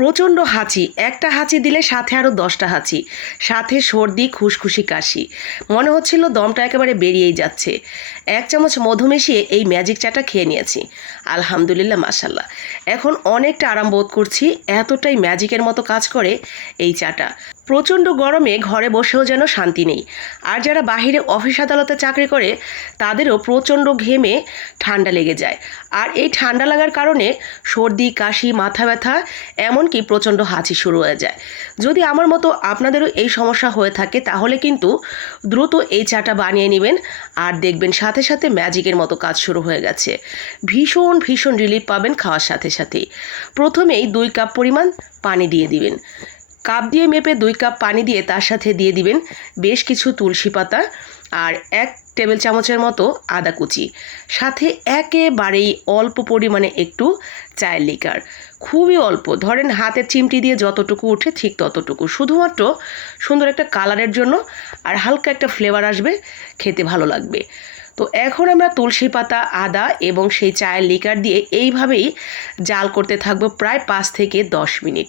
প্রচণ্ড হাঁচি, একটা হাঁচি দিলে সাথে আরও দশটা হাঁচি, সাথে সর্দি, খুশখুশি, কাশি। মনে হচ্ছিল দমটা একেবারে বেরিয়েই যাচ্ছে। এক চামচ মধু মিশিয়ে এই ম্যাজিক চাটা খেয়ে নিয়েছি। আলহামদুলিল্লাহ মাসাল্লাহ এখন অনেকটা আরাম বোধ করছি, এতটাই ম্যাজিকের মতো কাজ করে এই চাটা। প্রচণ্ড গরমে ঘরে বসেও যেন শান্তি নেই। আর যারা বাহিরে অফিস আদালতে চাকরি করে, তাদেরও প্রচণ্ড ঘেমে ঠান্ডা লেগে যায়। আর এই ঠান্ডা লাগার কারণে সর্দি, কাশি, মাথা ব্যথা, এমনকি প্রচণ্ড হাঁচি শুরু হয়ে যায়। যদি আমার মতো আপনাদেরও এই সমস্যা হয়ে থাকে, তাহলে কিন্তু দ্রুত এই চাটা বানিয়ে নেবেন আর দেখবেন সাথে সাথে ম্যাজিকের মতো কাজ শুরু হয়ে গেছে। ভীষণ ভীষণ রিলিফ পাবেন খাওয়ার সাথে সাথেই। প্রথমেই দুই কাপ পরিমাণ পানি দিয়ে দিবেন। কাপ দিয়ে মেপে দুই কাপ পানি দিয়ে তার সাথে দিয়ে দিবেন বেশ কিছু তুলসী পাতা আর এক টেবিল চামচের মতো আদা কুচি। সাথে একেবারেই অল্প পরিমাণে একটু চায়ের লিকার। খুবই অল্প। ধরেন হাতের চিমটি দিয়ে যতটুকু ওঠে ঠিক ততটুকু। শুধুমাত্র সুন্দর একটা কালারের জন্য আর হালকা একটা ফ্লেভার আসবে, খেতে ভালো লাগবে। তো এখন আমরা তুলসী পাতা, আদা এবং সেই চায়ের লিকার দিয়ে এইভাবেই জাল করতে থাকব প্রায় পাঁচ থেকে দশ মিনিট।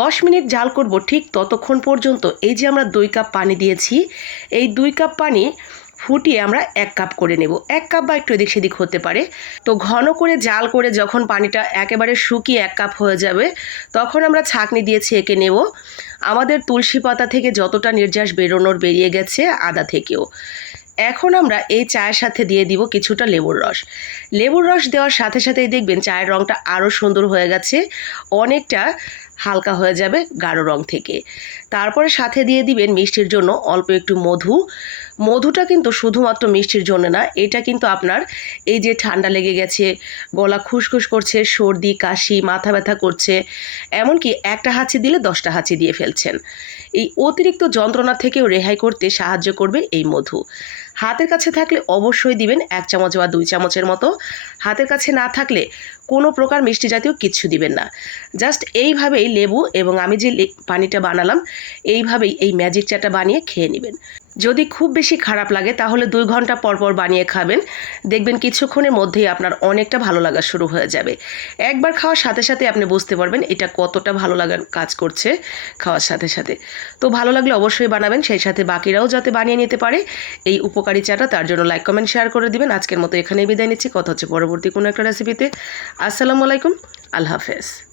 দশ মিনিট জাল করব ঠিক ততক্ষণ পর্যন্ত এই যে আমরা দুই কাপ পানি দিয়েছি, এই দুই কাপ পানি ফুটিয়ে আমরা এক কাপ করে নেব। এক কাপ বা একটু এদিক সেদিক হতে পারে। তো ঘন করে জাল করে যখন পানিটা একেবারে শুকিয়ে এক কাপ হয়ে যাবে, তখন আমরা ছাঁকনি দিয়ে ছেঁকে নেব। আমাদের তুলসী পাতা থেকে যতটা নির্যাস বেরোনোর বেরিয়ে গেছে আদা থেকেও। এখন আমরা এই চায়ের সাথে দিয়ে দিব কিছুটা লেবুর রস। লেবুর রস দেওয়ার সাথে সাথেই দেখবেন চায়ের রঙটা আরও সুন্দর হয়ে গেছে, অনেকটা হালকা হয়ে যাবে গাঢ় রং থেকে। তারপরে সাথে দিয়ে দিবেন মিষ্টির জন্য অল্প একটু মধু। মধুটা কিন্তু শুধুমাত্র মিষ্টির জন্য না, এটা কিন্তু আপনার এই যে ঠান্ডা লেগে গেছে, গলা খুসখুস করছে, সর্দি, কাশি, মাথা ব্যথা করছে, এমনকি একটা হাঁচি দিলে দশটা হাঁচি দিয়ে ফেলছেন। এই অতিরিক্ত যন্ত্রণা থেকেও রেহাই করতে সাহায্য করবে এই মধু। হাতের কাছে থাকলে অবশ্যই দিবেন এক চামচ বা দুই চামচের মতো। হাতের কাছে না থাকলে কোনো প্রকার মিষ্টি জাতীয় কিচ্ছু দিবেন না। জাস্ট এইভাবেই লেবু এবং আমি যে পানিটা বানালাম, এইভাবেই এই ম্যাজিক চাটা বানিয়ে খেয়ে নেবেন। যদি খুব বেশি খারাপ লাগে, তাহলে দুই ঘণ্টা পর পর বানিয়ে খাবেন। দেখবেন কিছুক্ষণের মধ্যেই আপনার অনেকটা ভালো লাগা শুরু হয়ে যাবে। একবার খাওয়ার সাথে সাথে আপনি বুঝতে পারবেন এটা কতটা ভালো লাগার কাজ করছে খাওয়ার সাথে সাথে। তো ভালো লাগলে অবশ্যই বানাবেন, সেই সাথে বাকিরাও যাতে বানিয়ে নিতে পারে। এই উপকারী চাটা তার জন্য লাইক কমেন্ট শেয়ার করে দিবেন। আজকের মতো এখানেই বিদায় নিচ্ছি। কথা হচ্ছে পরবর্তী কোনো একটা রেসিপিতে আসসালামু আলাইকুম। আল্লাহ হাফেজ।